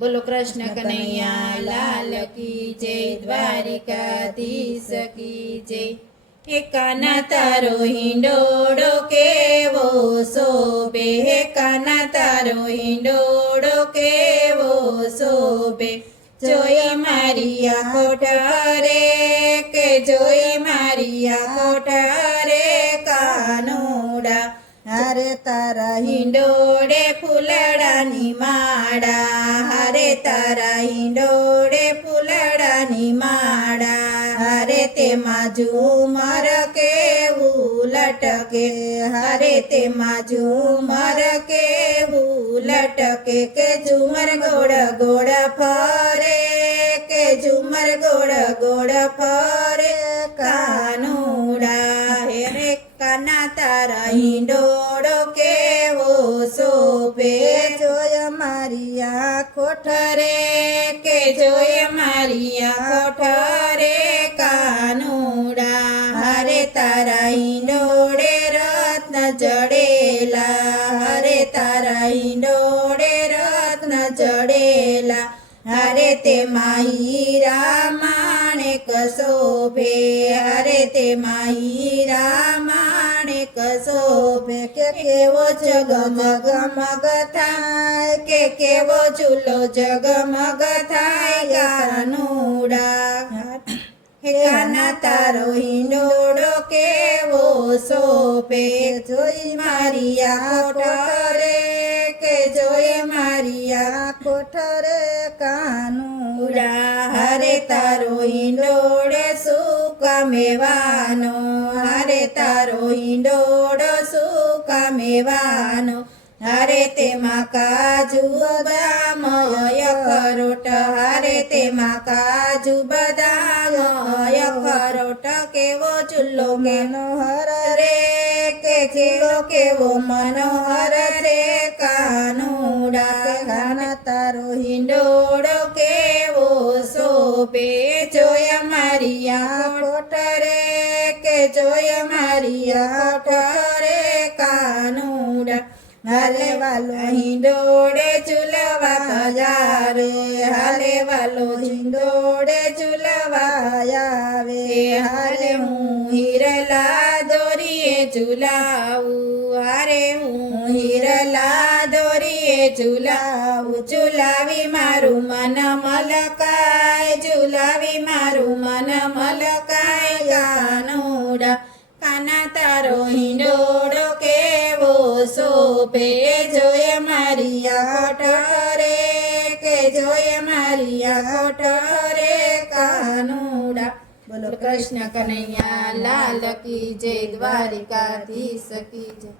બોલો કૃષ્ણ કનૈયા લાલ કી જય, દ્વારિકાધીશ કી જય। હે કાના તારો હિંડોળો કેવો શોભે, હે કાના તારો હિંડોળો કેવો શોભે। જોઈ મારી આંખો ઠરે, કે જોઈ મારી આંખો ઠરે કાનુડા। હારે તારા હિંડોળે ફૂલડાની માળા, હારે તારા હિંડોળે ફૂલડાની માળા। હારે તેમાં ઝુમર કેવું લટકે, હારે તેમાં ઝુમર કેવું લટકે। કે ઝુમર ગોળ ગોળ ફરે, કે ઝુમર ગોળ ગોળ ફરે કાનુડા। હે કાના તારા હિંડોળો કેવો શોભે। જોય મારી આંખો ઠરે, કે જોય મારી આંખો ઠરે કાનુડા। હારે તારા હિંડોળે રત્ન જડેલા, હારે તારા હિંડોળે રત્ન જડેલા। હારે તેમાં હીરા માણેક શોભે, હારે તેમાં હીરા માણેક શોભે। કે કેવો જગમગ થાય, કે કેવો ચૂલો જગમગ થાય કાનુડા। હે કાના તારો હિંડોળો કેવો શોભે। જોઈ મારી આંખો ઠરે, કે જોઈ મારી આંખો ઠરે કાનુડા। હારે તારો હિંડોળે સૂકા મેવાનો, હારે તારો હિંડોળો સૂકા મેવાનો। હારે તેમાં કાજુ બદામ અખરોટ, હારે તેમાં કાજુ બદામ અખરોટ। કેવો ચૂલો મનોહર રે, કે ચૂલો કેવો મનોહર રે કાનુડા। કાના તારો હિંડોળો કેવો શોભે। જોય મારી આંખો ઠરે, કે જોય મારી આંખો ઠરે કાનુડા। હાલે વાલો હિંડોળે ઝૂલવા પધારે, હાલે વાલો હિંડોળે ઝૂલવા આવે। હારે હું હિરલા દોરીએ ઝૂલાવું, હારે હું હિરલા દોરીએ ઝૂલાવું। ઝૂલાવી મારું મન મલકાય, ઝૂલાવી મારું મન મલકાય કાનુડા। કાના તારો હિંડોળો કેવો શોભે। જોય મારી આંખો ઠરે, કે જોય મારી આંખો ઠરે કાનુડા। બોલો કૃષ્ણ કનૈયા લાલ કી જય, દ્વારિકાધીશ કી જય।